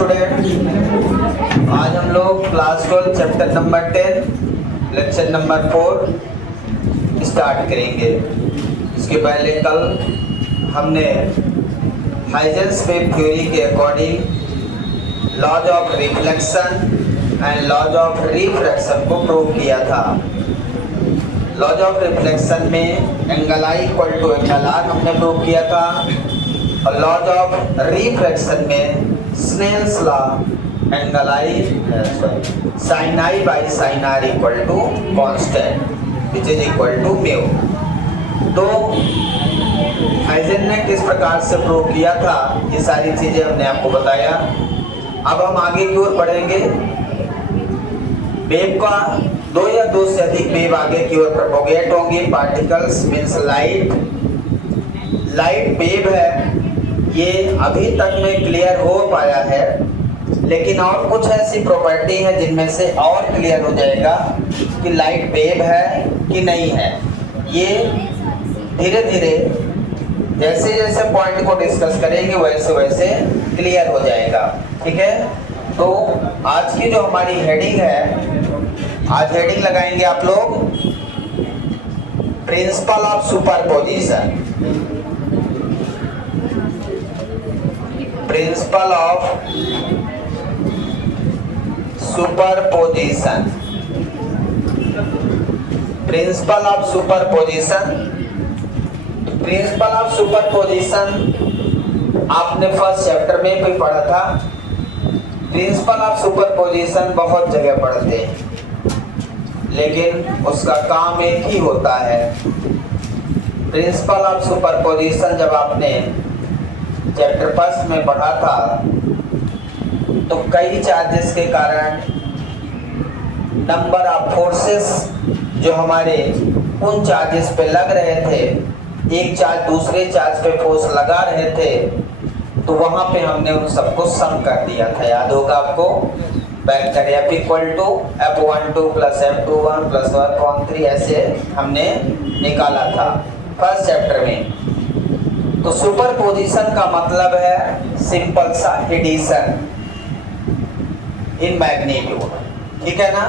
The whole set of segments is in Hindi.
स्टूडेंट, आज हम लोग class 12 chapter number 10 lecture number 4 start करेंगे। इसके पहले कल हमने हाइजेंस वेव थ्योरी के according laws of reflection and laws of refraction को प्रूव किया था। लॉज ऑफ रिफ्लेक्शन में angle i equal to angle r हमने प्रूव किया था, और लॉज ऑफ रिफ्रैक्शन में Snell's law angle i sine i by sine r equal to constant which is equal to mu. तो हाइजेन ने किस प्रकार से प्रूव किया था, ये सारी चीजें हमने आपको बताया। अब हम आगे की ओर बढ़ेंगे। वेव का दो या दो से अधिक वेव आगे की ओर प्रोपोगेट होंगे। पार्टिकल्स मीन्स लाइट वेव है, ये अभी तक में क्लियर हो पाया है, लेकिन और कुछ ऐसी प्रॉपर्टी है जिनमें से और क्लियर हो जाएगा कि लाइट वेव है कि नहीं है। ये धीरे धीरे जैसे जैसे पॉइंट को डिस्कस करेंगे वैसे वैसे क्लियर हो जाएगा। ठीक है, तो आज की जो हमारी हेडिंग है, आज हेडिंग लगाएंगे आप लोग principle of superposition. Principle of superposition. Principle of superposition. Principle of superposition आपने फर्स्ट चैप्टर में भी पढ़ा था। प्रिंसिपल ऑफ सुपरपोजिशन बहुत जगह पढ़ते हैं, लेकिन उसका काम एक ही होता है। प्रिंसिपल ऑफ सुपरपोजिशन जब आपने चैप्टर फर्स्ट में पढ़ा था तो कई चार्जेस के कारण नंबर ऑफ फोर्सेस जो हमारे उन चार्जेस पे लग रहे थे, एक चार्ज दूसरे चार्ज पे फोर्स लगा रहे थे, तो वहां पे हमने उन सबको सम कर दिया था। याद होगा आपको, vector F equal to F12 plus F21 plus 1/3 ऐसे हमने निकाला था फर्स्ट चैप्टर में। तो सुपरपोजिशन का मतलब है सिंपल सा एडिशन इन मैग्नीट्यूड। ठीक है ना।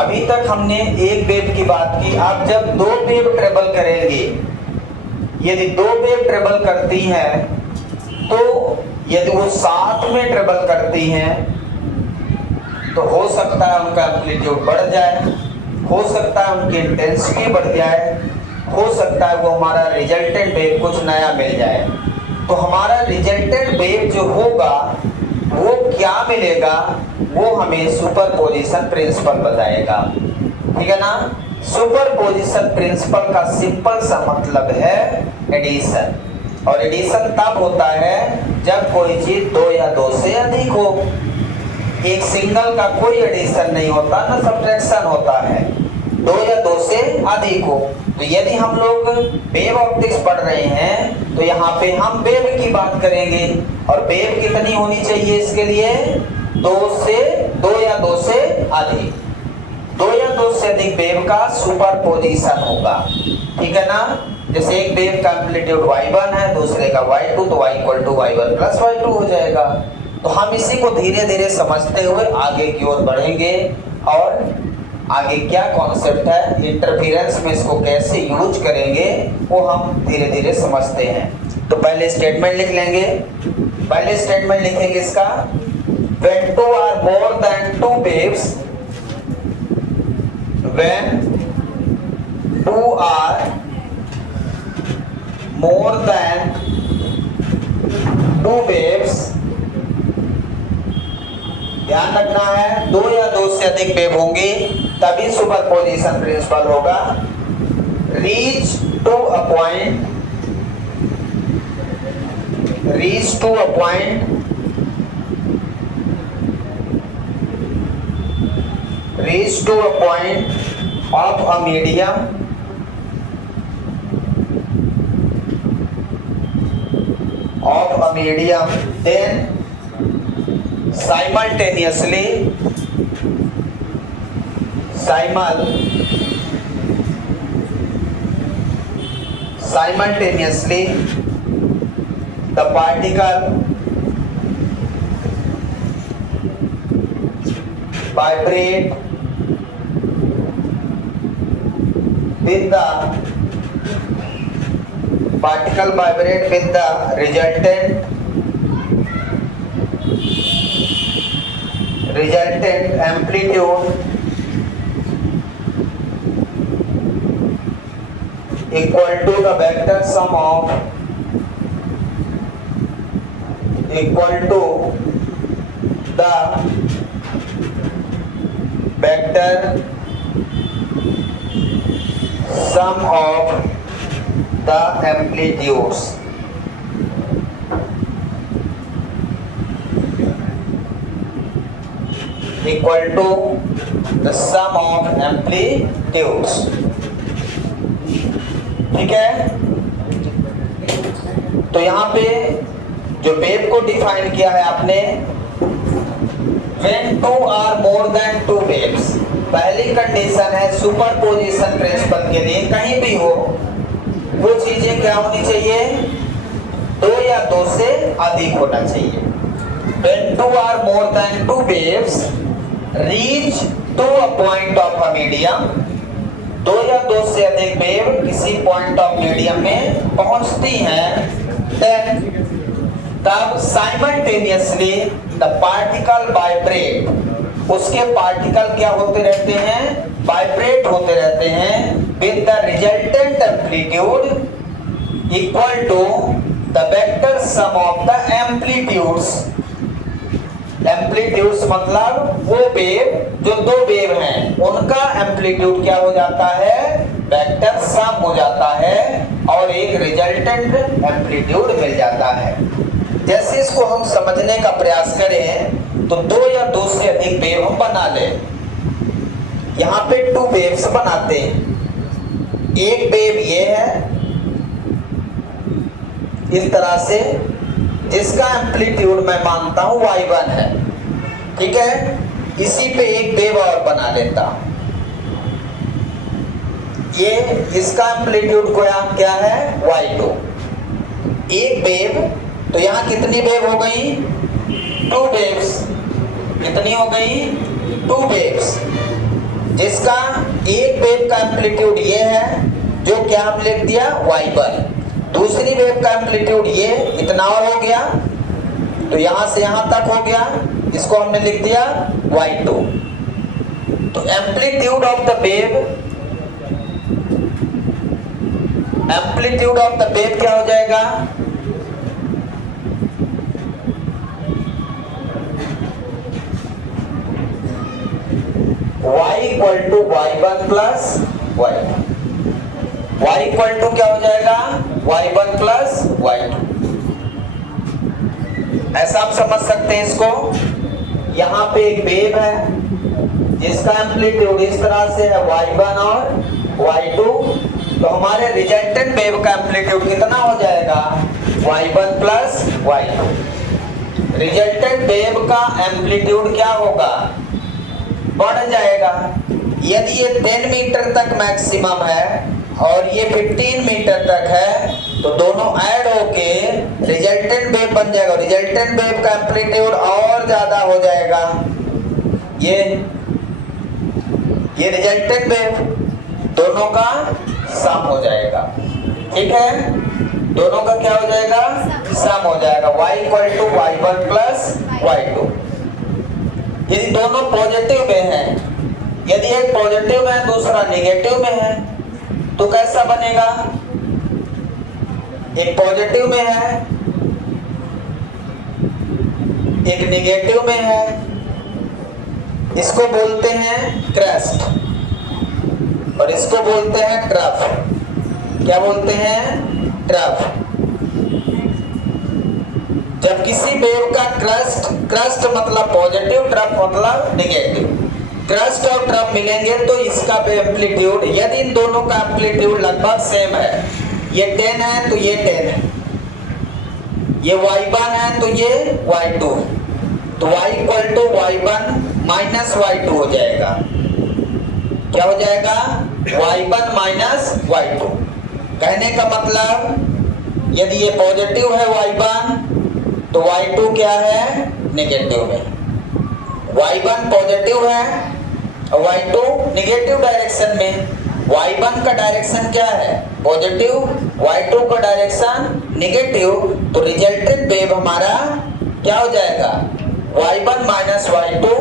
अभी तक हमने एक वेव की बात की। अब जब दो वेव ट्रेवल करेंगे, यदि दो वेव ट्रेवल करती हैं, तो यदि वो साथ में ट्रेवल करती हैं तो हो सकता है उनका एम्पलीट्यूड बढ़ जाए, हो सकता है उनकी इंटेंसिटी बढ़ जाए, हो सकता है वो हमारा रिजल्टेंट वेव कुछ नया मिल जाए। तो हमारा रिजल्टेंट वेव जो होगा वो क्या मिलेगा, वो हमें सुपरपोजिशन प्रिंसिपल बताएगा। ठीक है ना। सुपरपोजिशन प्रिंसिपल का सिंपल सा मतलब है एडिशन, और एडिशन तब होता है जब कोई चीज दो या दो से अधिक हो। एक सिंगल का कोई एडिशन नहीं होता, ना सब्ट्रैक्शन होता है, दो या दो से अधिक हो। तो यदि हम लोग वेव ऑप्टिक्स पढ़ रहे हैं तो यहाँ पे हम वेव की बात करेंगे, और वेव कितनी होनी चाहिए इसके लिए, दो या दो से अधिक। दो या दो से अधिक वेव का सुपरपोजिशन होगा। ठीक है ना। जैसे एक वेव का एम्पलीट्यूड y1 है, दूसरे का y2, तो y equal to y1 plus y2 हो जाएगा। तो हम इसी को धीरे धीरे समझते हुए आगे की ओर बढ़ेंगे, और आगे क्या कॉन्सेप्ट है, इंटरफेरेंस में इसको कैसे यूज करेंगे, वो हम धीरे धीरे समझते हैं। तो पहले स्टेटमेंट लिख लेंगे। पहले स्टेटमेंट लिखेंगे इसका, when two are more than two waves, when two are more than two waves, ध्यान रखना है, दो या दो से अधिक वेव होंगी तभी सुपरपोजिशन प्रिंसिपल होगा। Reach to a point, reach to a point, reach to a point of a medium, of a medium, then simultaneously the particle vibrate with the particle vibrate with the resultant amplitude equal to the vector sum of the amplitudes. Equal to the sum of amplitudes. ठीक है, तो यहां पे जो वेव को डिफाइन किया है आपने, when two are more than two waves, पहली कंडीशन है सुपरपोजिशन प्रिंसिपल के लिए, कहीं भी हो वो चीजें क्या होनी चाहिए, दो या दो से अधिक होना चाहिए। when two are more than two waves reach to a point of a medium, दो या दो से अधिक वेव किसी पॉइंट ऑफ मीडियम में पहुंचती हैं, तब साइमल्टेनियसली द पार्टिकल वाइब्रेट, उसके पार्टिकल क्या होते रहते हैं, वाइब्रेट होते रहते हैं with the resultant amplitude equal to the vector sum of the amplitudes. Amplitudes मतलब वो वेव, जो दो वेव हैं उनका एम्पलीट्यूड क्या हो जाता है, वेक्टर सम हो जाता है और एक रिजल्टेंट एम्पलीट्यूड मिल जाता है। जैसे इसको हम समझने का प्रयास करें तो दो या दो से अधिक वेव हम बना लें। यहाँ पे टू वेव्स बनाते हैं, एक वेव ये है इस तरह से, जिसका एम्पलीट्यूड मैं मानता हूं y1 है, ठीक है। इसी पे एक वेव और बना लेता हूं, ये इसका एम्पलीट्यूड क्या है, y2। एक वेव, तो यहां कितनी वेव हो गई, टू वेव्स। कितनी हो गई, टू वेव्स, जिसका एक वेव का एम्पलीट्यूड ये है, जो क्या हम लिख दिया y1। दूसरी वेव का एम्पलीट्यूड ये इतना और हो गया, तो यहां से यहां तक हो गया, इसको हमने लिख दिया y2। तो एम्पलीट्यूड ऑफ द वेव क्या हो जाएगा, y equal to y1 plus y2। y equal to क्या हो जाएगा, y1 प्लस y2। ऐसा आप समझ सकते हैं इसको। यहाँ पे एक वेव है जिसका एम्पलीट्यूड इस तरह से है y1 और y2, तो हमारे रिजल्टेंट वेव का एम्पलीट्यूड कितना हो जाएगा, y1 plus y2। Resultant wave का एम्पलीट्यूड क्या होगा, बढ़ जाएगा। यदि ये 10 मीटर तक मैक्सिमम है और ये 15 मीटर तक है, तो दोनों ऐड होके रिजल्टेंट वेव बन जाएगा। रिजल्टेंट वेव का एम्पलीट्यूड और ज्यादा हो जाएगा। ये रिजल्टेंट वेव दोनों का सम हो जाएगा, ठीक है। दोनों का क्या हो जाएगा, सम हो जाएगा, y equal to y1 plus y2। यदि दोनों पॉजिटिव में हैं, यदि एक पॉजिटिव में है दूसरा नेगेटिव में है, तो कैसा बनेगा, एक पॉजिटिव में है एक नेगेटिव में है, इसको बोलते हैं क्रेस्ट और इसको बोलते हैं ट्रफ। क्या बोलते हैं, ट्रफ। जब किसी वेव का क्रस्ट मतलब पॉजिटिव, ट्रफ मतलब नेगेटिव, क्रस्ट और ट्रफ मिलेंगे तो इसका एम्पलीट्यूड, यदि इन दोनों का एम्पलीट्यूड लगभग सेम है, ये 10 है तो ये 10 है, ये y1 है तो ये y2, तो y equal to y1 minus y2 हो जाएगा। क्या हो जाएगा, y1 माइनस y2। कहने का मतलब यदि ये पॉजिटिव है y1 तो y2 क्या है, नेगेटिव है। y1 पॉजिटिव है और y2 निगेटिव डायरेक्शन में। y1 का डायरेक्शन क्या है? पॉजिटिव, y2 का डायरेक्शन निगेटिव, तो रिजल्टेंट वेव हमारा क्या हो जाएगा? y1 माइनस y2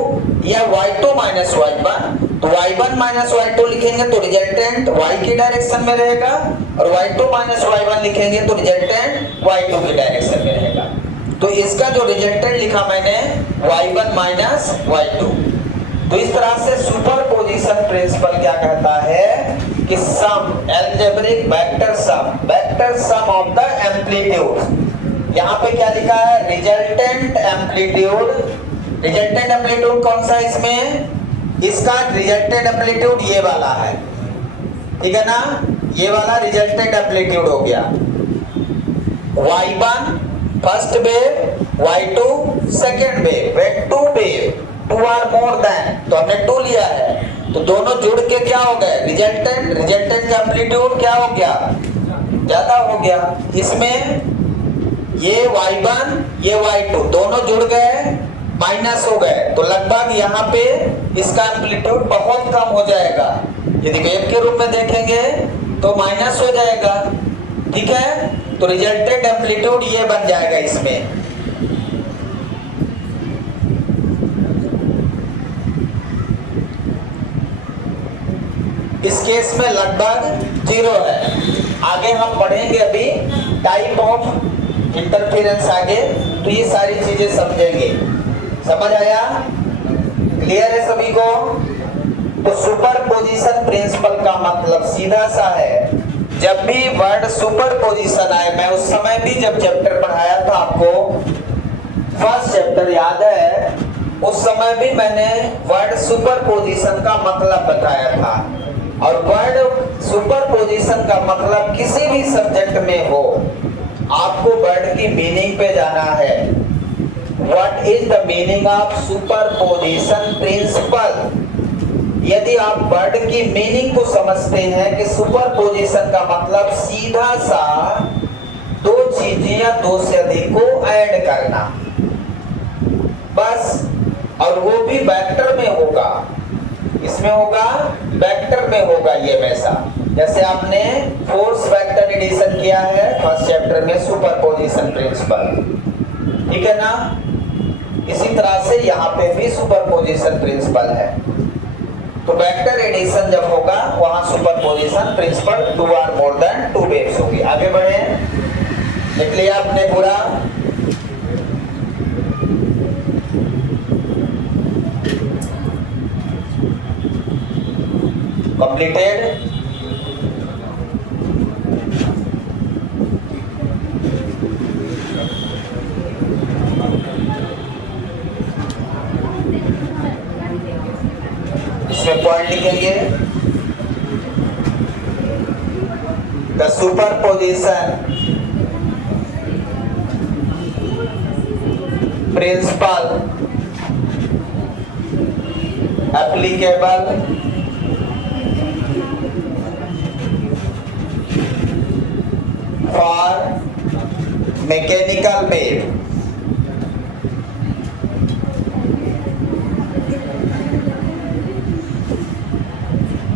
या y2 माइनस y1। तो y1 माइनस y2 लिखेंगे तो रिजल्टेंट y की डायरेक्शन में रहेगा, और y2 माइनस y1 लिखेंगे तो रिजल्टेंट y2 की डायरेक्शन में रहेगा। तो इसका जो रिजल्टेंट लिखा मैंने y1 माइनस y2। तो इस तरह से सुपरपोजिशन प्रिंसिपल क्या कहता है कि sum algebraic vector sum of the amplitude. यहाँ पे क्या लिखा है? Resultant amplitude. रिजल्टेंट एम्पलीट्यूड कौन सा इसमें? इसका रिजल्टेंट एम्पलीट्यूड ये वाला है, ठीक है ना? ये वाला रिजल्टेंट एम्पलीट्यूड हो गया। y1 first wave, y2 second wave. When two wave two or more than, तो हमने 2 लिया है, तो दोनों जुड़ के क्या हो गए? रिजल्टेंट का एम्पलीट्यूड क्या हो गया? ज्यादा हो गया। इसमें ये y1 ये y2 दोनों जुड़ गए, माइनस हो गए, तो लगभग यहाँ पे इसका एम्पलीट्यूड बहुत कम हो जाएगा। यदि वेव के रूप में देखेंगे तो माइनस हो जाएगा, ठीक है? तो रिजल्टेंट एम्पलीट्यूड ये बन जाएगा इसमें। इस केस में लगभग 0 है। आगे हम पढ़ेंगे अभी टाइप ऑफ इंटरफेरेंस आगे, तो ये सारी चीजें समझेंगे। समझ आया? क्लियर है सभी को? तो सुपरपोजिशन प्रिंसिपल का मतलब सीधा सा है, जब भी वर्ड सुपरपोजिशन आए, मैं उस समय भी जब चैप्टर पढ़ाया था आपको, फर्स्ट चैप्टर याद है, उस समय भी मैंने वर्ड सुपरपोजिशन का मतलब बताया था। और वर्ड सुपरपोजिशन का मतलब किसी भी सब्जेक्ट में हो, आपको वर्ड की मीनिंग पे जाना है। What is the meaning of superposition principle? यदि आप वर्ड की मीनिंग को समझते हैं कि सुपरपोजिशन का मतलब सीधा सा दो चीजें या दो से अधिक को ऐड करना, बस, और वो भी वेक्टर में होगा। इसमें होगा, वेक्टर में होगा ये हमेशा। जैसे आपने फोर्स वेक्टर एडिशन किया है फर्स्ट चैप्टर में, सुपरपोजिशन प्रिंसिपल, ठीक है ना? इसी तरह से यहाँ पे भी सुपरपोजिशन प्रिंसिपल है। तो वेक्टर एडिशन जब होगा वहां superposition principle 2 or more than 2 waves होगी। आगे बढ़े, लिख लिया आपने पूरा? कंप्लीटेड? इसमें पॉइंट लिखेंगे, the superposition principle applicable for mechanical wave.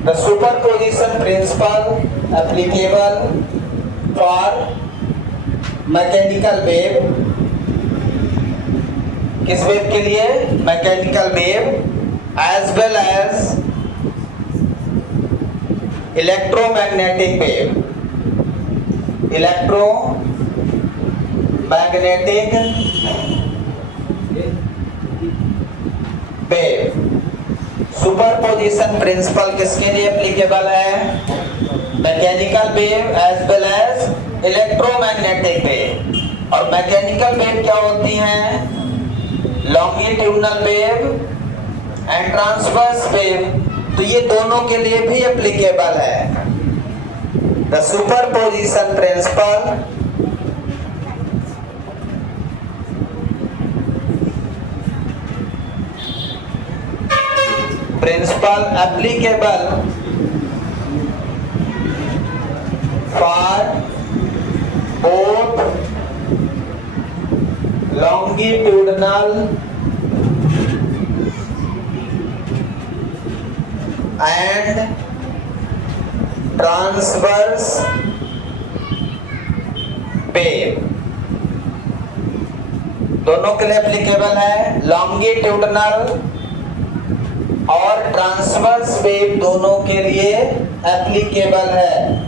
The superposition principle applicable for mechanical wave, किस वेव के लिए? Mechanical wave, as well as electromagnetic wave, electromagnetic wave। Superposition principle किसके लिए एप्लीकेबल है? Mechanical wave as well as electromagnetic wave. और मैकेनिकल वेव क्या होती हैं? Longitudinal wave and transverse wave. तो ये दोनों के लिए भी एप्लीकेबल है। The superposition principle applicable for both longitudinal and transverse wave दोनों के लिए एप्लीकेबल है। लॉन्गिट्यूडनल और ट्रांसवर्स वेव दोनों के लिए एप्लीकेबल है।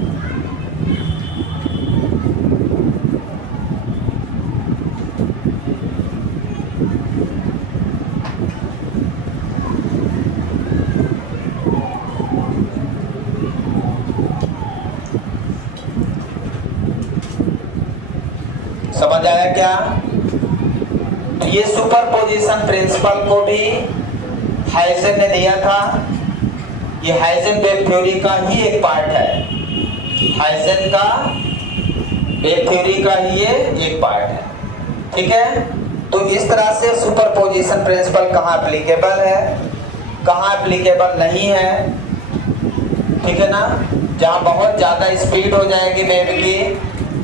समझ आया क्या? ये सुपरपोजिशन प्रिंसिपल को भी हाइजेन ने दिया था। ये हाइजेन वेव थ्योरी का ही एक पार्ट है। हाइजेन का वेव थ्योरी का ही ये एक पार्ट है। ठीक है, तो इस तरह से सुपरपोजिशन प्रिंसिपल कहाँ एप्लीकेबल है, कहाँ एप्लीकेबल नहीं है। ठीक है ना, जहाँ बहुत ज्यादा स्पीड हो जाएगी वेव की,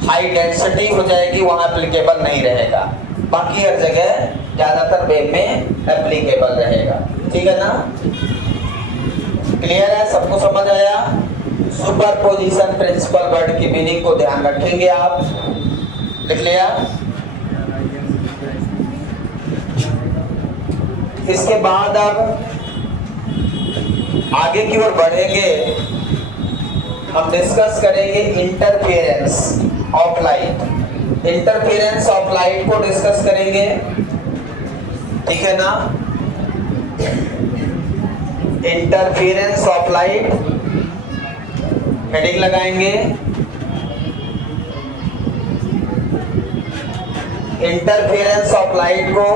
हाई डेंसिटी हो जाएगी, वहां एप्लीकेबल नहीं रहेगा। बाकी हर जगह ज्यादातर वेव में एप्लीकेबल रहेगा। ठीक है ना, क्लियर है? सबको समझ आया? सुपरपोजिशन प्रिंसिपल वर्ड की मीनिंग को ध्यान रखेंगे आप। लिख लिया? इसके बाद अब आगे की ओर बढ़ेंगे, हम डिस्कस करेंगे interference of light. Interference of light को डिस्कस करेंगे। ठीक है ना, इंटरफेरेंस ऑफ लाइट हेडिंग लगाएंगे। इंटरफेरेंस ऑफ लाइट को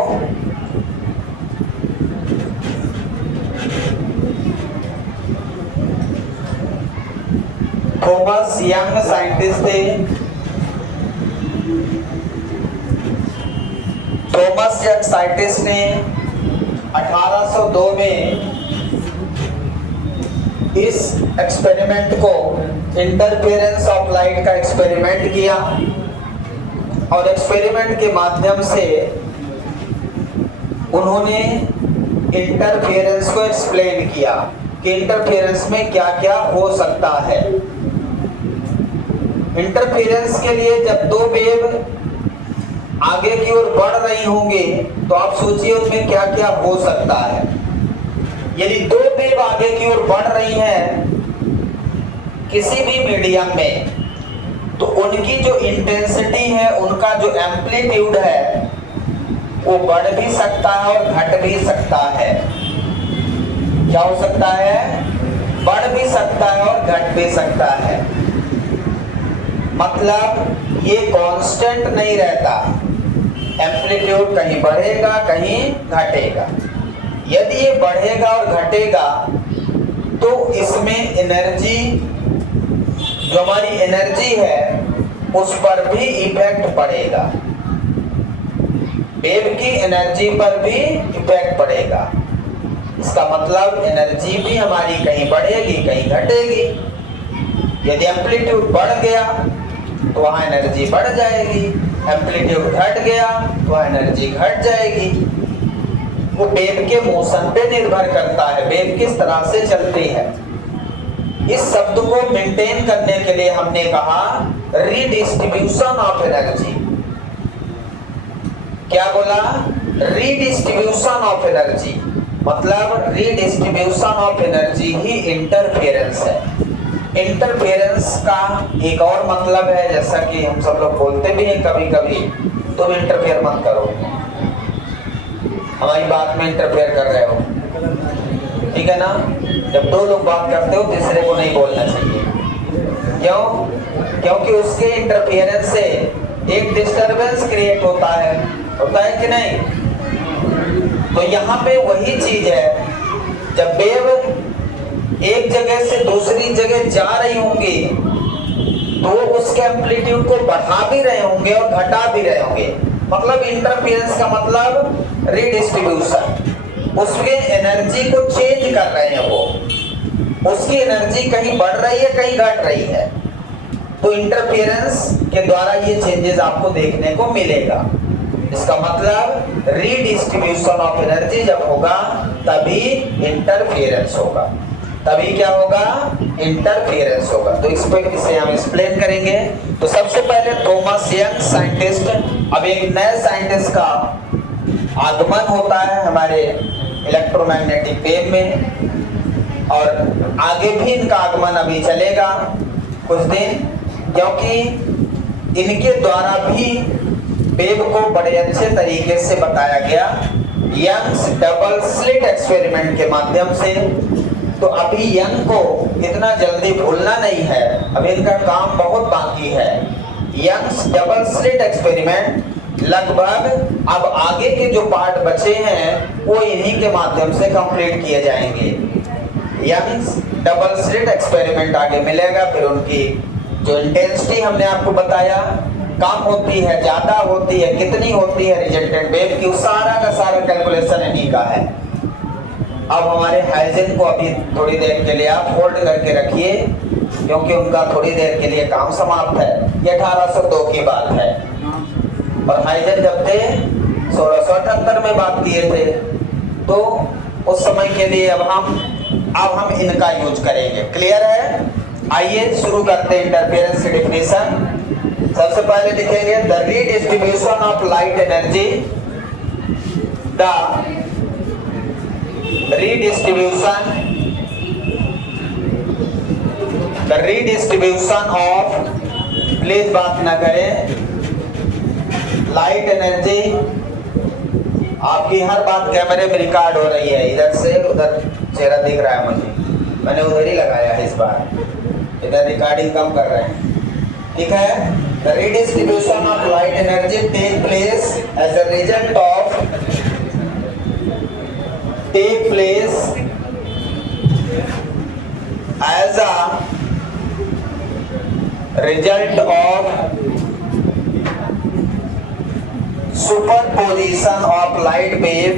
थॉमस यंग साइंटिस्ट थे। थॉमस यंग साइंटिस्ट ने 1802 में इस एक्सपेरिमेंट को, इंटरफेरेंस ऑफ लाइट का एक्सपेरिमेंट किया और एक्सपेरिमेंट के माध्यम से उन्होंने इंटरफेरेंस को एक्सप्लेन किया कि इंटरफेरेंस में क्या क्या हो सकता है। इंटरफेरेंस के लिए जब दो वेव आगे की ओर बढ़ रही होंगी तो आप सोचिए उनमें क्या क्या हो सकता है। यदि दो वेव आगे की ओर बढ़ रही हैं किसी भी मीडियम में, तो उनकी जो इंटेंसिटी है, उनका जो एम्पलीट्यूड है, वो बढ़ भी सकता है और घट भी सकता है। क्या हो सकता है? बढ़ भी सकता है और घट भी सकता है। मतलब ये कांस्टेंट नहीं रहता, एम्पलीट्यूड कहीं बढ़ेगा कहीं घटेगा। यदि ये बढ़ेगा और घटेगा तो इसमें एनर्जी, जो हमारी एनर्जी है, उस पर भी इफेक्ट पड़ेगा। वेव की एनर्जी पर भी इफेक्ट पड़ेगा। इसका मतलब एनर्जी भी हमारी कहीं बढ़ेगी कहीं घटेगी। यदि एम्पलीट्यूड बढ़ गया तो वहां एनर्जी बढ़ जाएगी, एम्पलीट्यूड घट गया तो वहां एनर्जी घट जाएगी। वो वेव के मोशन पे निर्भर करता है, वेव किस तरह से चलती है। इस शब्द को मेंटेन करने के लिए हमने कहा रीडिस्ट्रीब्यूशन ऑफ एनर्जी। क्या बोला? Redistribution of energy. मतलब रीडिस्ट्रीब्यूशन ऑफ एनर्जी ही इंटरफेरेंस है। इंटरफेरेंस का एक और मतलब है, जैसा कि हम सब लोग बोलते भी हैं कभी कभी, तुम इंटरफेयर मत करो, हमारी बात में इंटरफेयर कर रहे हो। ठीक है ना, जब दो लोग बात करते हो तीसरे को नहीं बोलना चाहिए। क्यों? क्योंकि उसके इंटरफेरेंस से एक डिस्टरबेंस क्रिएट होता है कि नहीं? तो यहाँ पे वही चीज है, जब वेव एक जगह से दूसरी जगह जा रही होंगी तो उसके एम्पलीट्यूड को बढ़ा भी रहे होंगे और घटा भी रहे होंगे। मतलब इंटरफेरेंस का मतलब रीडिस्ट्रीब्यूशन, उसके एनर्जी को चेंज कर रहे हैं। वो उसकी एनर्जी कहीं बढ़ रही है कहीं घट रही है। तो इंटरफेरेंस के द्वारा ये चेंजेस आपको देखने को मिलेगा। इसका मतलब रीडिस्ट्रीब्यूशन ऑफ एनर्जी जब होगा तभी इंटरफेरेंस होगा। तभी क्या होगा, इंटरफेरेंस होगा। तो इसे हम एक्सप्लेन करेंगे। तो सबसे पहले थॉमस यंग साइंटिस्ट, अब एक नए साइंटिस्ट का आगमन होता है हमारे इलेक्ट्रोमैग्नेटिक वेव में, और आगे भी इनका आगमन अभी चलेगा कुछ दिन, क्योंकि इनके द्वारा भी वेव को बड़े अच्छे तरीके से बताया गया यंग्स डबल स्लिट एक्सपेरिमेंट के माध्यम से। तो अभी यंग को इतना जल्दी भूलना नहीं है, अभी इनका काम बहुत बाकी है। यंग्स डबल स्लिट एक्सपेरिमेंट लगभग अब आगे के जो पार्ट बचे हैं वो इन्हीं के माध्यम से कंप्लीट किए जाएंगे। यंग्स डबल स्लिट एक्सपेरिमेंट आगे मिलेगा, फिर उनकी जो इंटेंसिटी हमने आपको बताया कम होती है, ज्यादा होती है, कितनी होती है रिजल्टेंट वेव की, सारा का सारा कैलकुलेशन इन्हीं का है। अब हमारे हाइजेन को अभी थोड़ी देर के लिए आप होल्ड करके रखिए, क्योंकि उनका थोड़ी देर के लिए काम समाप्त है। ये 1802 की बात है, और हाइजेन जब थे 1678 में बात किए थे, तो उस समय के लिए अब हम इनका यूज करेंगे। क्लियर है? आइए शुरू करते हैं इंटरफेरेंस की डिफिनेशन। सबसे पहले लिखेंगे the redistribution of light energy, the redistribution of, please बात ना करें, लाइट एनर्जी। आपकी हर बात कैमरे में रिकॉर्ड हो रही है, इधर से उधर चेहरा दिख रहा है मुझे, मैंने उधर ही लगाया है इस बार, इधर रिकॉर्डिंग कम कर रहे हैं, ठीक है। The redistribution of light energy take place as a result of superposition of light wave,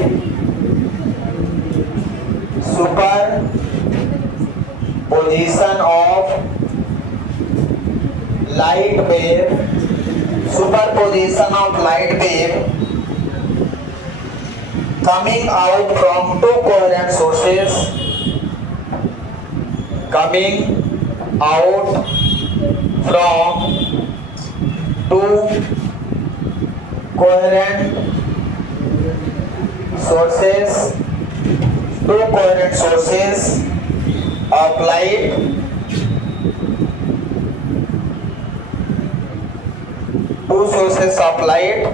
superposition of light wave coming out from two coherent sources, two coherent sources of light, two sources of light.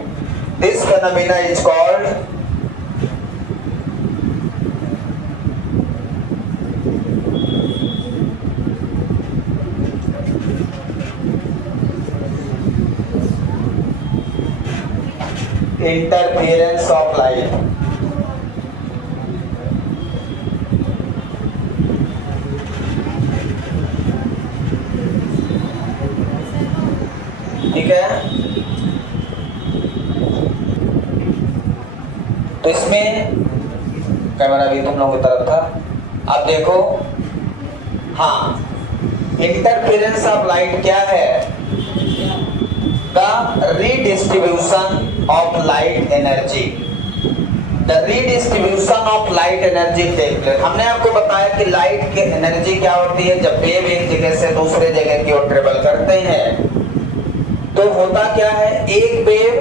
This phenomena is called interference of light. ठीक है, तो इसमें कैमरा भी तुम लोगों की तरफ था, आप देखो। हाँ, इंटरफेरेंस ऑफ लाइट क्या है? The redistribution of light energy, the redistribution of light energy take place. हमने आपको बताया कि लाइट की एनर्जी क्या होती है, जब वेव एक जगह से दूसरे जगह की ओर ट्रेवल करते हैं तो होता क्या है, एक वेव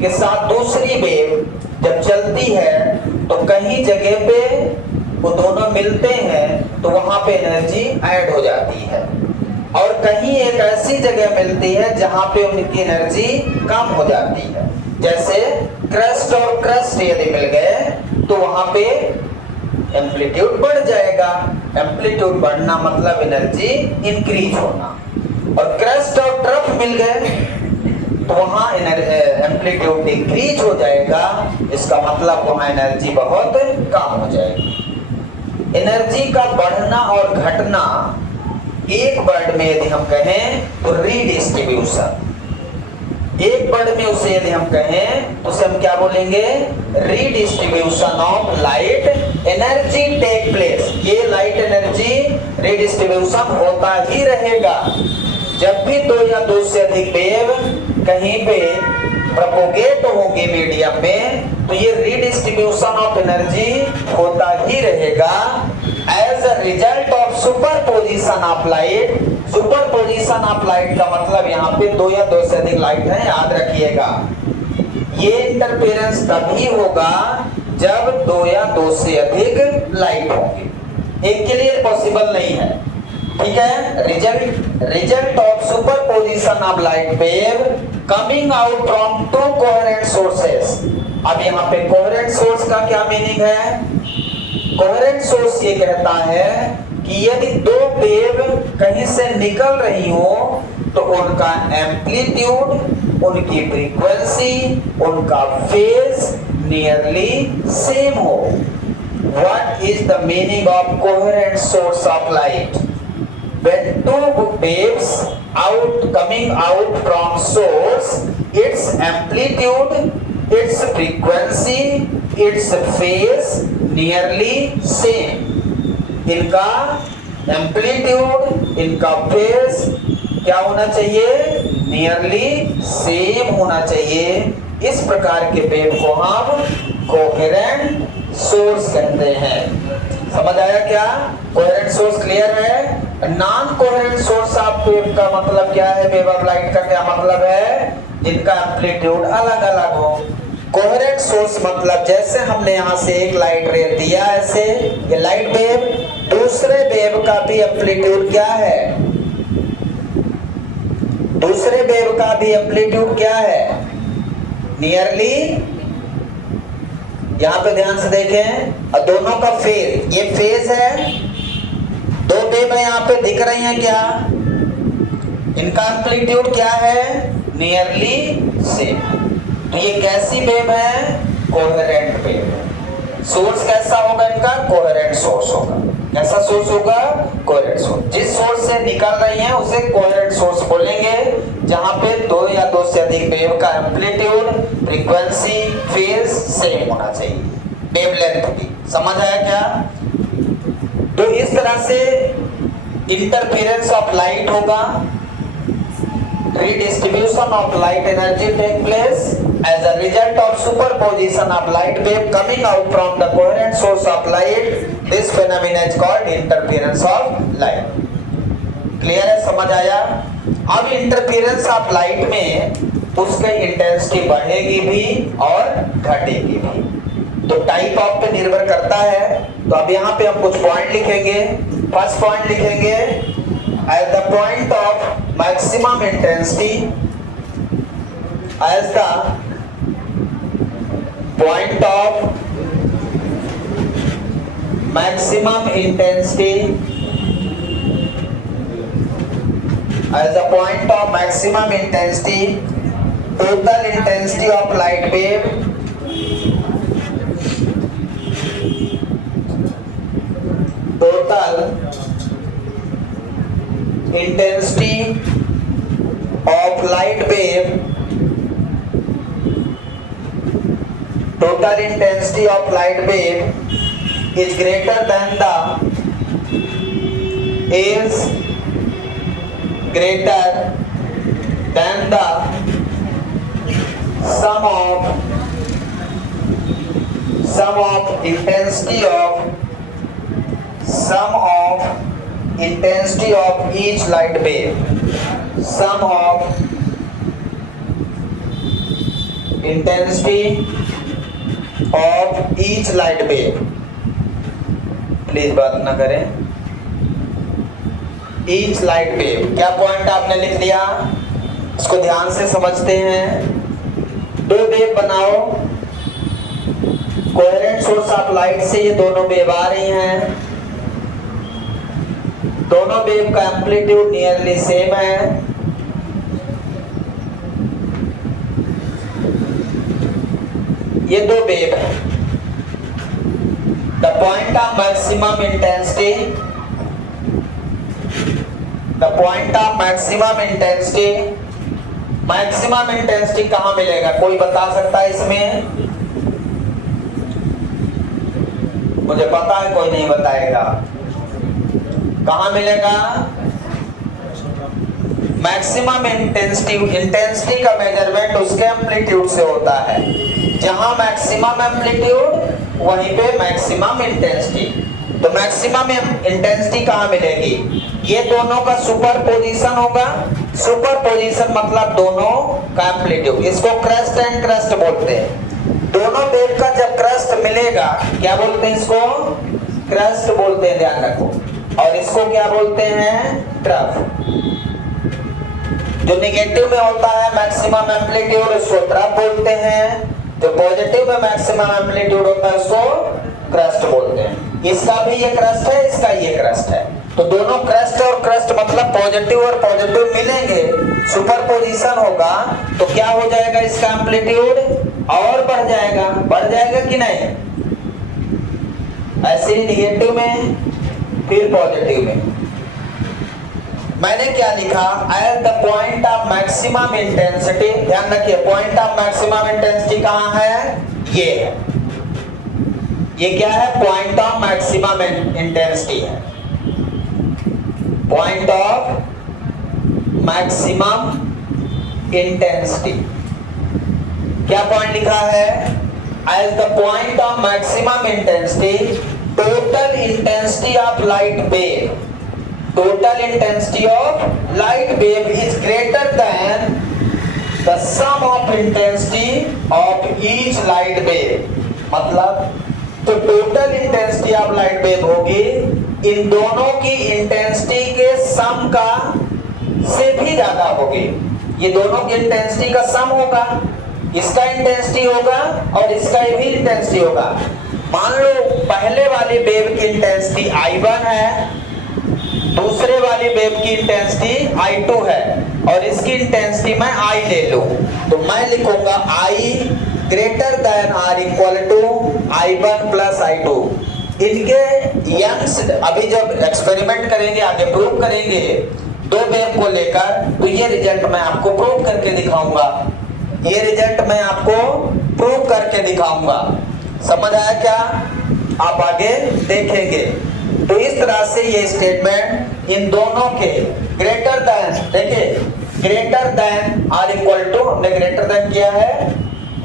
के साथ दूसरी वेव जब चलती है तो कहीं जगह पे वो दोनों मिलते हैं तो वहां पे एनर्जी ऐड हो जाती है, और कहीं एक ऐसी जगह मिलती है जहां पे उनकी एनर्जी कम हो जाती है। जैसे क्रस्ट और क्रस्ट यदि मिल गए तो वहां पे एम्पलीट्यूड बढ़ जाएगा। एम्पलीट्यूड बढ़ना मतलब एनर्जी इंक्रीज होना, और क्रस्ट और ट्रफ मिल गए तो वहां एम्पलीट्यूड डिक्रीज हो जाएगा। इसका मतलब वहां एनर्जी बहुत कम हो जाएगी। एनर्जी का बढ़ना और घटना एक वर्ड में यदि हम कहें तो रीडिस्ट्रीब्यूशन, एक वर्ड में उसे यदि हम कहें तो उसे हम क्या बोलेंगे, redistribution of light energy take place. ये लाइट एनर्जी रीडिस्ट्रीब्यूशन होता ही रहेगा। जब भी दो या दो से अधिक वेव कहीं पे प्रोपोगेट होंगे मीडियम में तो ये रीडिस्ट्रीब्यूशन ऑफ एनर्जी होता ही रहेगा as a result of superposition of light. Superposition of light का मतलब यहाँ पे दो या दो से अधिक लाइट है, याद रखिएगा। ये इंटरफेरेंस तभी होगा जब दो या दो से अधिक लाइट होंगे, एक के लिए पॉसिबल नहीं है। ठीक है, result of superposition of light wave coming out from to coherent sources. अब यहाँ पे कोहेरेंट सोर्स का क्या मीनिंग है? कोहेरेंट सोर्स ये कहता है कि यदि दो वेव कहीं से निकल रही हो तो उनका एम्पलीट्यूड, उनकी फ्रीक्वेंसी, उनका फेज नियरली सेम हो। What is the meaning of coherent source of light? When two waves coming out from source, its amplitude, its frequency, its phase nearly same. इनका एम्पलीट्यूड, इनका फेज क्या होना चाहिए? नियरली सेम होना चाहिए। इस प्रकार के वेव को हम कोहेरेंट सोर्स कहते हैं। समझ आया क्या? कोहेरेंट सोर्स क्लियर है? Non coherent source of wave का मतलब क्या है? वेव ऑफ लाइट का क्या मतलब है? जिनका एम्पलीट्यूड अलग अलग हो। कोहेरेंट सोर्स मतलब जैसे हमने यहाँ से एक लाइट रे दिया, ऐसे ये लाइट वेव, दूसरे वेव का भी एम्पलीट्यूड क्या है? दूसरे वेव का भी एम्पलीट्यूड क्या है? नियरली, यहां पे ध्यान से देखें, और दोनों का फेज, ये फेज है, दो वेव यहां पे दिख रही हैं क्या? इनका एम्पलीट्यूड क्या है? Nearly same. तो ये कैसी वेव है? Coherent wave. सोर्स कैसा होगा इनका? कोहेरेंट सोर्स होगा। कैसा सोर्स होगा? Coherent source. जिस सोर्स से निकल रही है उसे कोहेरेंट सोर्स बोलेंगे, जहां पे दो या दो से अधिक वेव का एम्पलीट्यूड, फ्रीक्वेंसी, फेज सेम होना चाहिए, वेवलेंथ भी। समझ आया क्या? तो इस तरह से इंटरफेरेंस ऑफ लाइट होगा, redistribution of light energy take place as a result of superposition of light wave coming out from the coherent source of light. This phenomenon is called interference of light. Clear है? समझ आया? अब इंटरफेरेंस ऑफ लाइट में उसकी इंटेंसिटी बढ़ेगी भी और घटेगी भी, तो टाइप ऑफ पे निर्भर करता है। तो अब यहाँ पे हम कुछ पॉइंट लिखेंगे। फर्स्ट पॉइंट लिखेंगे at the point of maximum intensity, as the point of maximum intensity, as the point of maximum intensity, total intensity of light wave, total intensity of light wave, total intensity of light wave is greater than the sum of intensity of each light wave, sum of intensity of each light wave। Please बात ना करें। each light wave, क्या पॉइंट आपने लिख लिया? इसको ध्यान से समझते हैं। दो वेव बनाओ, कोहेरेंट सोर्स ऑफ लाइट से ये दोनों वेव आ रही हैं, दोनों वेव का एम्पलीट्यूड नियरली सेम है। ये दो वेव है। The point of maximum intensity, the point of maximum intensity, maximum intensity कहां मिलेगा? कोई बता सकता है इसमें? मुझे पता है, कोई नहीं बताएगा। कहां मिलेगा? मैक्सिमम इंटेंसिटी का मेजरमेंट उसके एम्पलीट्यूड से होता है। जहां मैक्सिमम एम्पलीट्यूड वहीं पे मैक्सिमम इंटेंसिटी। तो मैक्सिमम इंटेंसिटी कहाँ मिलेगी? ये दोनों का सुपर पोजिशन होगा। सुपर पोजिशन मतलब दोनों का एम्पलीट्यूड, इसको क्रस्ट एंड क्रस्ट बोलते हैं। दोनों वेव का जब क्रस्ट मिलेगा, क्या बोलते हैं इसको? क्रस्ट बोलते हैं, ध्यान रखो। और इसको क्या बोलते हैं? ट्रफ। जो नेगेटिव में होता है मैक्सिमम एम्पलीट्यूड, उसको ट्रफ बोलते हैं। जो पॉजिटिव में मैक्सिमम एम्पलीट्यूड होता है उसको क्रस्ट बोलते हैं। इसका भी ये क्रस्ट है, इसका ये क्रस्ट है। तो दोनों क्रस्ट और क्रस्ट मतलब पॉजिटिव और पॉजिटिव मिलेंगे, सुपर पोजिशन होगा, तो क्या हो जाएगा? इसका एम्पलीट्यूड और बढ़ जाएगा। बढ़ जाएगा कि नहीं? ऐसे ही निगेटिव में, फिर पॉजिटिव में। मैंने क्या लिखा? At the point of maximum intensity, ध्यान रखिए पॉइंट ऑफ मैक्सिमम इंटेंसिटी कहां है? ये है। ये क्या है? पॉइंट ऑफ मैक्सिमम इंटेंसिटी है। पॉइंट ऑफ मैक्सिमम इंटेंसिटी क्या पॉइंट लिखा है? As the point of maximum intensity total intensity of light wave, total intensity of light wave is greater than the sum of intensity of each light wave। मतलब तो total intensity of light wave होगी इन दोनों की इंटेंसिटी के सम का से भी ज्यादा होगी। ये दोनों की इंटेंसिटी का सम होगा, इसका इंटेंसिटी होगा और इसका भी इंटेंसिटी होगा। मान लो पहले वाली वेव की इंटेंसिटी I1 है, दूसरे वाली वेव की इंटेंसिटी I2 है, और इसकी इंटेंसिटी मैं I ले लूं, तो मैं लिखूंगा I greater than or equal to I1 plus I2। इनके यंग्स अभी जब एक्सपेरिमेंट करेंगे, आगे प्रूव करेंगे दो वेव को लेकर, तो ये रिजल्ट मैं आपको प्रूव करके दिखाऊंगा। ये रिजल्ट मैं आपको प्रूव करके दिखाऊंगा। समझ आया क्या? आप आगे देखेंगे। तो इस तरह से ये स्टेटमेंट इन दोनों के ग्रेटर देन, देखिए greater than or equal to, हमने ग्रेटर देन किया है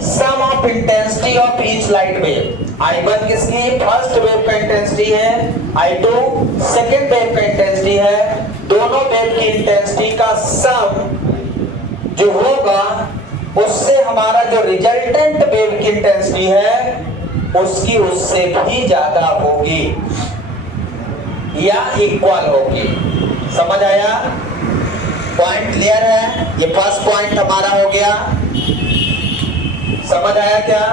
sum of intensity of each light wave. I1 किसकी? फर्स्ट वेव का इंटेंसिटी है, I2 सेकेंड वेव का इंटेंसिटी है। दोनों वेव की इंटेंसिटी का सम जो होगा उससे हमारा जो रिजल्टेंट वेव की इंटेंसिटी है उसकी उससे भी ज्यादा होगी या इक्वल होगी। समझ आया? पॉइंट क्लियर है? ये फर्स्ट पॉइंट हमारा हो गया। समझ आया क्या?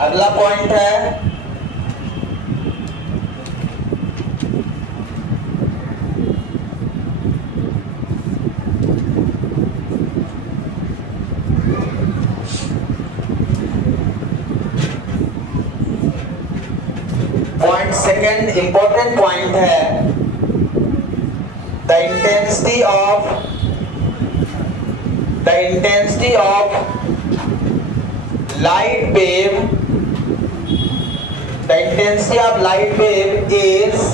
अगला पॉइंट है पॉइंट सेकेंड, इंपॉर्टेंट पॉइंट है the intensity of light wave, the intensity of light wave is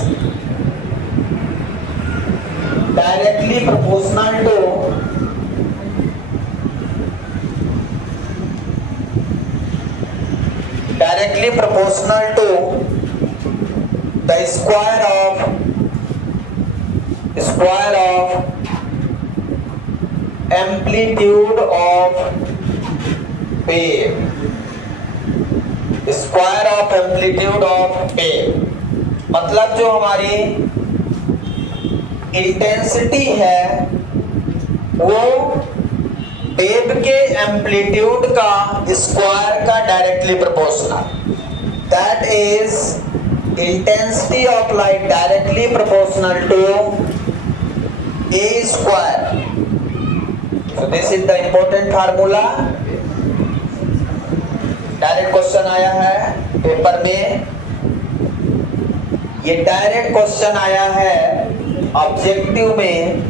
directly proportional to the square of amplitude of wave, square of amplitude of wave. मतलब जो हमारी इंटेंसिटी है वो वेव के एम्पलीट्यूड का स्क्वायर का directly proportional, that is intensity of light directly proportional to a square. So this is the important formula. Direct question आया है पेपर में, ये डायरेक्ट क्वेश्चन आया है ऑब्जेक्टिव में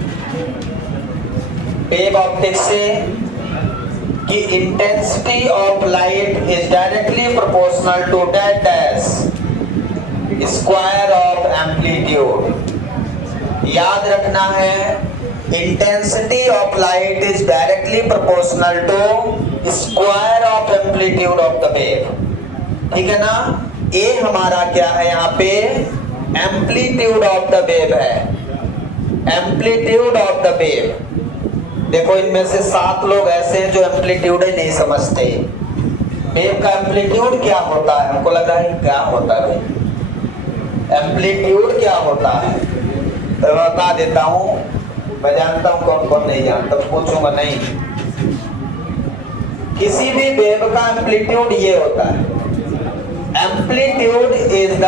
वेव ऑप्टिक्स से कि intensity of light is directly proportional to that dash square of amplitude. याद रखना है intensity of light is directly proportional to square of amplitude of the wave. ठीक है ना? ए हमारा क्या है यहाँ पे? एम्पलीट्यूड ऑफ द वेव है, एम्पलीट्यूड ऑफ द वेव। देखो इनमें से 7 लोग ऐसे हैं जो एम्पलीट्यूड ही नहीं समझते। वेव का एम्पलीट्यूड क्या होता है? हमको लगा है क्या होता है भाई, एम्पलीट्यूड क्या होता है? तो बता देता हूँ, मैं जानता हूँ कौन कौन नहीं जानता, पूछूंगा नहीं। किसी भी वेव का एम्पलीट्यूड ये होता है, amplitude is the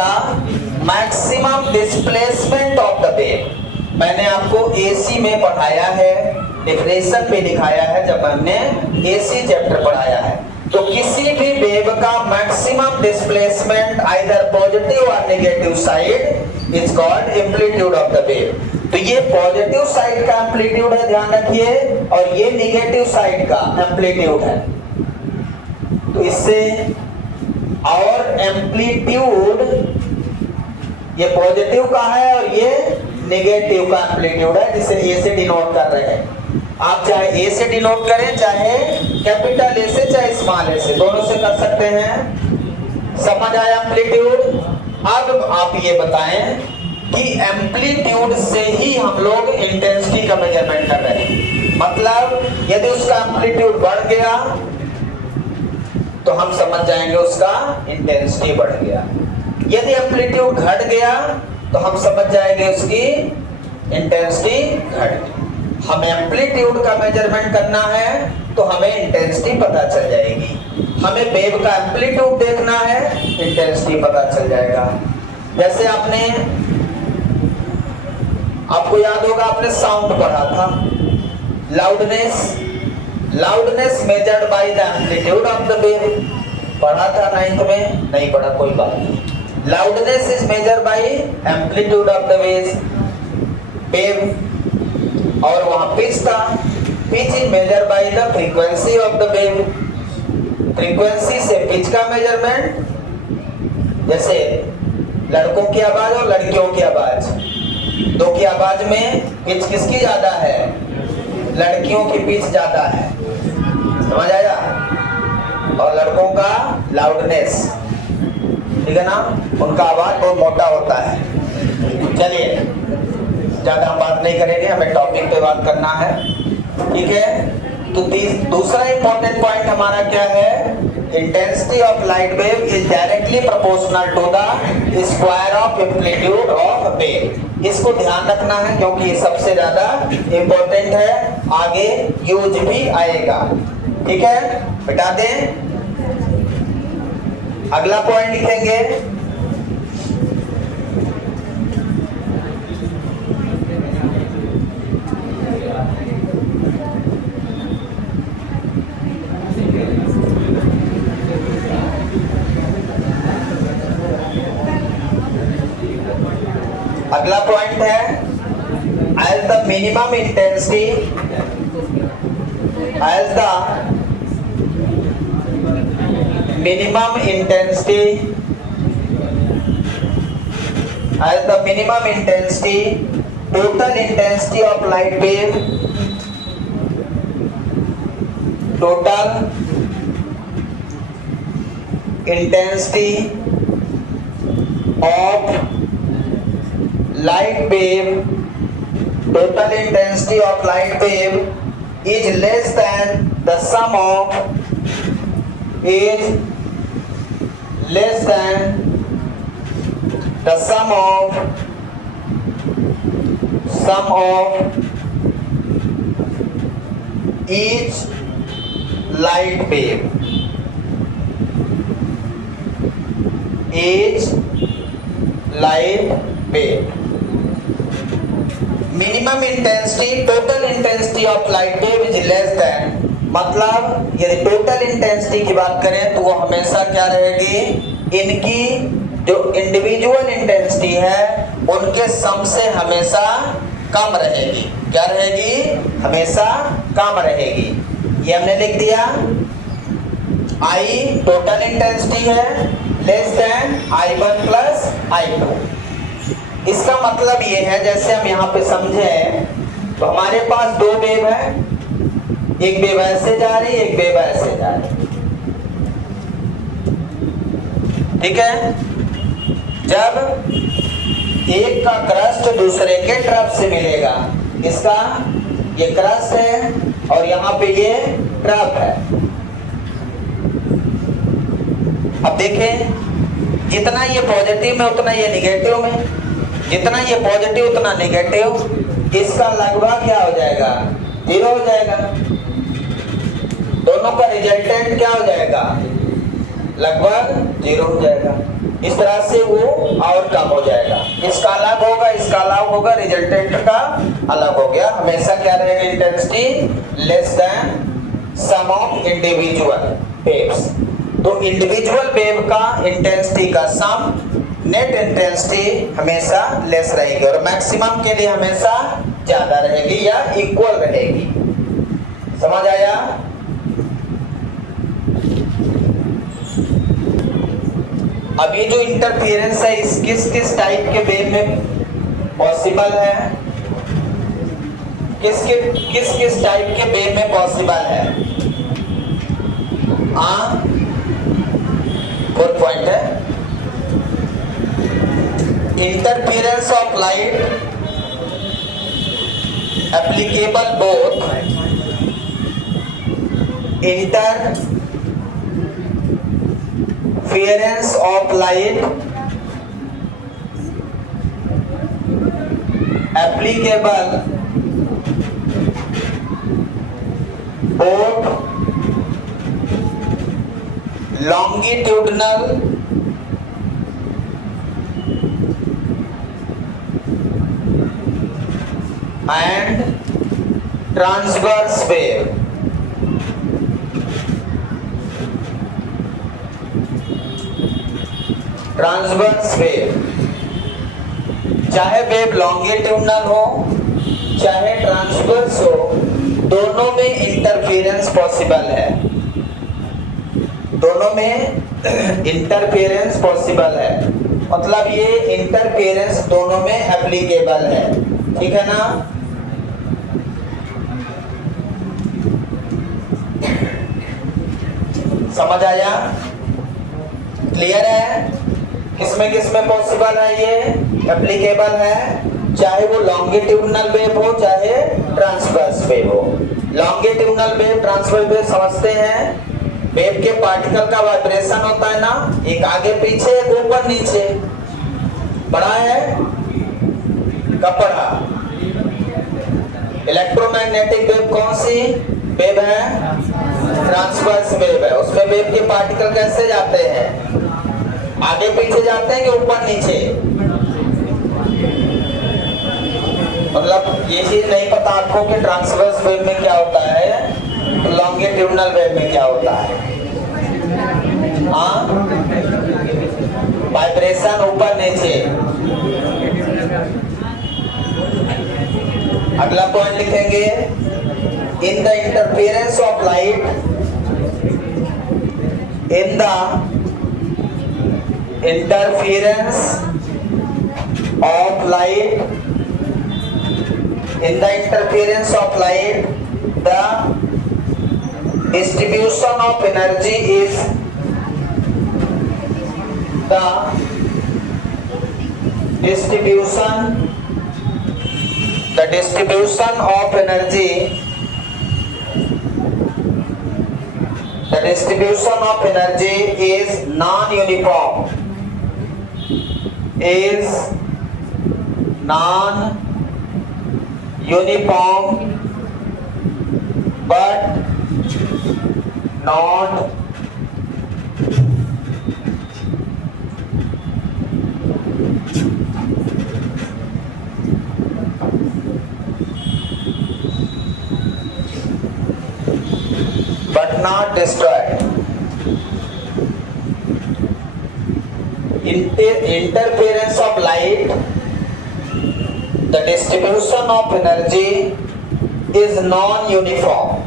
maximum displacement of the wave. मैंने आपको एसी में पढ़ाया है, डेफिनेशन पे दिखाया है जब हमने एसी चैप्टर पढ़ाया है। तो किसी भी वेव का मैक्सिमम डिस्प्लेसमेंट आइदर पॉजिटिव और negative side is called amplitude of the wave. तो ये पॉजिटिव साइड का एम्पलीट्यूड है, ध्यान रखिए, और ये नेगेटिव साइड का एम्पलीट्यूड है। तो इससे और एम्पलीट्यूड ये पॉजिटिव का है और ये नेगेटिव का एम्पलीट्यूड है, जिसे ए से डिनोट कर रहे हैं। आप चाहे ए से डिनोट करें, चाहे कैपिटल ए से, चाहे स्मॉल ए से, दोनों से कर सकते हैं। समझ आया एम्पलीट्यूड? अब आप ये बताएं कि एम्पलीट्यूड से ही हम लोग इंटेंसिटी का मेजरमेंट कर रहे हैं। मतलब यदि उसका एम्पलीट्यूड बढ़ गया तो हम समझ जाएंगे उसका इंटेंसिटी बढ़ गया, यदि एम्पलीट्यूड घट गया तो हम समझ जाएंगे उसकी इंटेंसिटी घट गई। हमें एम्पलीट्यूड का मेजरमेंट करना है तो हमें इंटेंसिटी पता चल जाएगी। हमें वेव का एम्पलीट्यूड देखना है, इंटेंसिटी पता चल जाएगा। जैसे आपको याद होगा, आपने साउंड पढ़ा था, loudness measured by the amplitude of the wave. पढ़ा था 9th में? नहीं पढ़ा, कोई बात नहीं। Loudness is measured by amplitude of the wave. और वहां पिच था, pitch is measured by the frequency of the wave. Frequency से पिच का मेजरमेंट, जैसे लड़कों की आवाज और लड़कियों की आवाज, दो की आवाज में पिच किसकी ज्यादा है? लड़कियों की पिच ज्यादा है, समझ आया? और लड़कों का लाउडनेस, ठीक है ना, उनका आवाज बहुत मोटा होता है। चलिए ज्यादा हम बात नहीं करेंगे, हमें टॉपिक पे बात करना है, ठीक है? तो दूसरा इंपॉर्टेंट पॉइंट हमारा क्या है? Intensity of light wave is directly proportional to the square of amplitude of wave. इसको ध्यान रखना है क्योंकि ये सबसे ज्यादा इंपॉर्टेंट है, आगे यूज भी आएगा, ठीक है? बता दें, अगला पॉइंट लिखेंगे, अगला पॉइंट है as the minimum intensity total intensity of light wave, total intensity of light wave, total intensity of light wave is less than the sum of each light wave, minimum intensity, total intensity of light wave is less than, मतलब यदि टोटल इंटेंसिटी की बात करें तो वो हमेशा क्या रहेगी? इनकी जो इंडिविजुअल इंटेंसिटी है उनके सम से हमेशा कम रहेगी। क्या रहेगी? हमेशा कम रहेगी। ये हमने लिख दिया, I टोटल इंटेंसिटी है less than I1 plus I2। इसका मतलब ये है, जैसे हम यहाँ पे समझे तो हमारे पास दो वेव है, एक वेव ऐसे जा रही है, एक वेव ऐसे जा रही है, ठीक है? जब एक का क्रस्ट दूसरे के ट्रफ से मिलेगा। इसका ये क्रस्ट है और यहाँ पे ये ट्रफ है। अब देखें, जितना ये पॉजिटिव में उतना ये निगेटिव में, जितना ये पॉजिटिव उतना निगेटिव, इसका लगभग क्या हो जाएगा, 0 हो जाएगा। दोनों का रिजल्टेंट क्या हो जाएगा, लगभग 0 हो जाएगा। इस तरह से वो और कम हो जाएगा। इसका अलग होगा, इसका अलग होगा, रिजल्टेंट का अलग हो गया। हमेशा क्या रहेगा, intensity less than sum of individual waves. तो इंडिविजुअल वेव का इंटेंसिटी का सम, नेट इंटेंसिटी हमेशा लेस रहेगी और मैक्सिमम के लिए हमेशा ज्यादा रहेगी या इक्वल रहेगी। समझ आया? अब ये जो इंटरफेरेंस है इस किस किस टाइप के वेव में पॉसिबल है, किस किस टाइप के वेव में पॉसिबल है? फोर्थ पॉइंट है interference of light applicable both interference of light applicable both longitudinal and transverse wave। Transverse wave, चाहे वेव लॉन्गिट्यूडनल हो चाहे ट्रांसवर्स हो, दोनों में इंटरफेरेंस पॉसिबल है। दोनों में इंटरफेरेंस पॉसिबल है, मतलब ये इंटरफेरेंस दोनों में एप्लीकेबल है। ठीक है ना? समझ आया? क्लियर है? किसमें पॉसिबल है, ये एप्लीकेबल है, चाहे वो लॉन्गिट्यूडनल वेव हो चाहे ट्रांसवर्स वेव हो। लॉन्गिट्यूडनल वेव, ट्रांसवर्स वेव समझते हैं, वेव के पार्टिकल का वाइब्रेशन होता है ना, एक आगे पीछे एक ऊपर नीचे। पढ़ा है? कब पढ़ा? इलेक्ट्रोमैग्नेटिक वेव कौन सी वेव है? ट्रांसवर्स वेव है। उसमें वेव के पार्टिकल कैसे जाते हैं, आगे पीछे जाते हैं कि ऊपर नीचे? मतलब ये चीज नहीं पता आपको कि ट्रांसवर्स वेव में क्या होता है, लॉन्गिट्यूडनल वेव में क्या होता है? हाँ, वाइब्रेशन ऊपर नीचे। अगला पॉइंट लिखेंगे, in the interference of light in the interference of light in the interference of light, the distribution of energy is the distribution of energy, the distribution of energy is non-uniform, is non-uniform but not destroyed. Interference of light, the distribution of energy is non-uniform.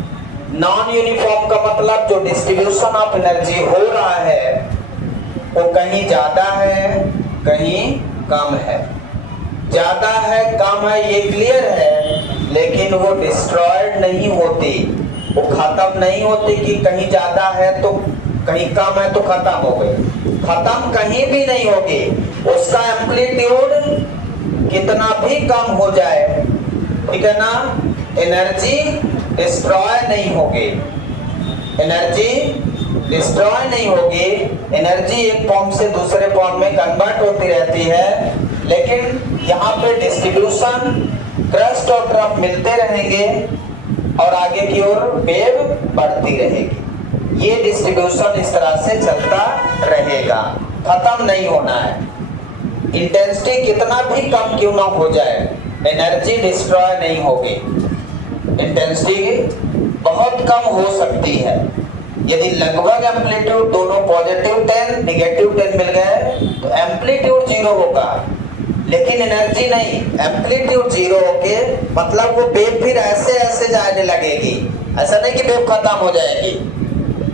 Non-uniform का मतलब जो डिस्ट्रीब्यूशन ऑफ एनर्जी हो रहा है वो कहीं ज्यादा है कहीं कम है। ज्यादा है कम है ये क्लियर है, लेकिन वो डिस्ट्रॉयड नहीं होती, वो खत्म नहीं होती कि कहीं ज्यादा है तो कहीं कम है तो खत्म हो गई। खत्म कहीं भी नहीं होगी, उसका एम्पलीट्यूड कितना भी कम हो जाए, ठीक है ना, एनर्जी डिस्ट्रॉय नहीं होगी, एनर्जी डिस्ट्रॉय नहीं होगी। एनर्जी एक फॉर्म से दूसरे फॉर्म में कन्वर्ट होती रहती है, लेकिन यहाँ पे डिस्ट्रीब्यूशन क्रस्ट और ट्रफ मिलते रहेंगे और आगे की ओर वेव बढ़ती रहेगी। ये डिस्ट्रीब्यूशन इस तरह से चलता रहेगा, खत्म नहीं होना है। इंटेंसिटी कितना भी कम क्यों ना हो जाए, एनर्जी डिस्ट्रॉय नहीं होगी। इंटेंसिटी बहुत कम हो सकती है, यदि लगभग एम्पलीट्यूड दोनों पॉजिटिव 10 नेगेटिव 10 मिल गए तो एम्पलीट्यूड 0 होगा, लेकिन एनर्जी नहीं, एम्पलीट्यूड 0 होके मतलब वो वेव फिर ऐसे ऐसे जाने लगेगी, ऐसा नहीं कि वेव खत्म हो जाएगी।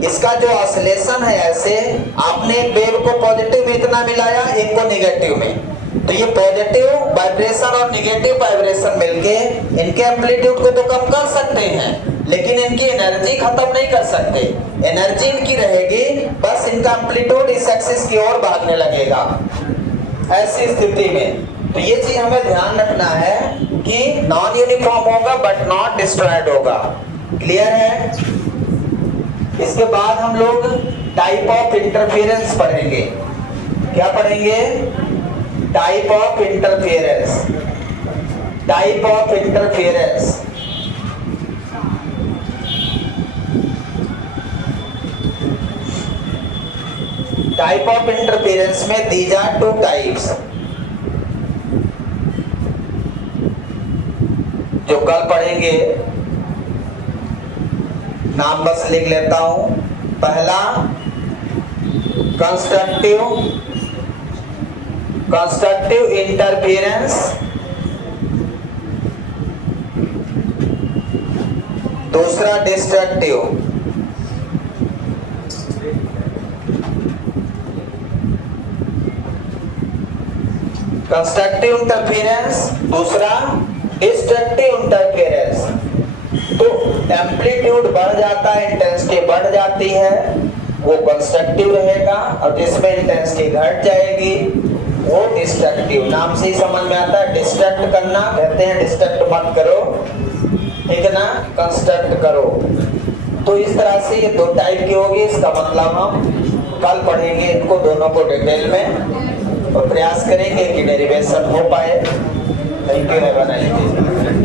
इसका जो ऑसिलेशन है, ऐसे आपने एक वेव को पॉजिटिव में इतना मिलाया, एक को नेगेटिव में, तो ये पॉजिटिव वाइब्रेशन और नेगेटिव वाइब्रेशन मिलके इनके एम्पलीट्यूड को तो कम कर सकते हैं, लेकिन इनकी एनर्जी खत्म नहीं कर सकते। एनर्जी इनकी रहेगी, बस इनका एम्पलीट्यूड इस एक्सिस की ओर भागने लगेगा। ऐसी स्थिति में तो ये चीज हमें ध्यान रखना है कि नॉन यूनिफॉर्म होगा बट नॉट डिस्ट्रॉयड होगा। क्लियर है? इसके बाद हम लोग टाइप ऑफ इंटरफेरेंस पढ़ेंगे। क्या पढ़ेंगे? Type of interference. Type of interference type of interference में दीज आर टू टाइप्स, जो कल पढ़ेंगे। नाम बस लिख लेता हूं। पहला कंस्ट्रक्टिव इंटरफेरेंस, दूसरा डिस्ट्रक्टिव। कंस्ट्रक्टिव इंटरफेरेंस, दूसरा डिस्ट्रक्टिव इंटरफेरेंस। तो एम्पलीट्यूड बढ़ जाता है, इंटेंसिटी बढ़ जाती है, वो कंस्ट्रक्टिव रहेगा, और जिसमें इंटेंसिटी घट जाएगी वो डिस्ट्रक्टिव। नाम से ही समझ में आता है, डिस्ट्रक्ट करना, कहते हैं डिस्ट्रक्ट मत करो, ठीक है ना, कंस्ट्रक्ट करो। तो इस तरह से ये दो टाइप की होगी। इसका मतलब हम कल पढ़ेंगे इनको दोनों को डिटेल में, और प्रयास करेंगे कि डेरिवेशन हो पाए। Thank you, have a nice day.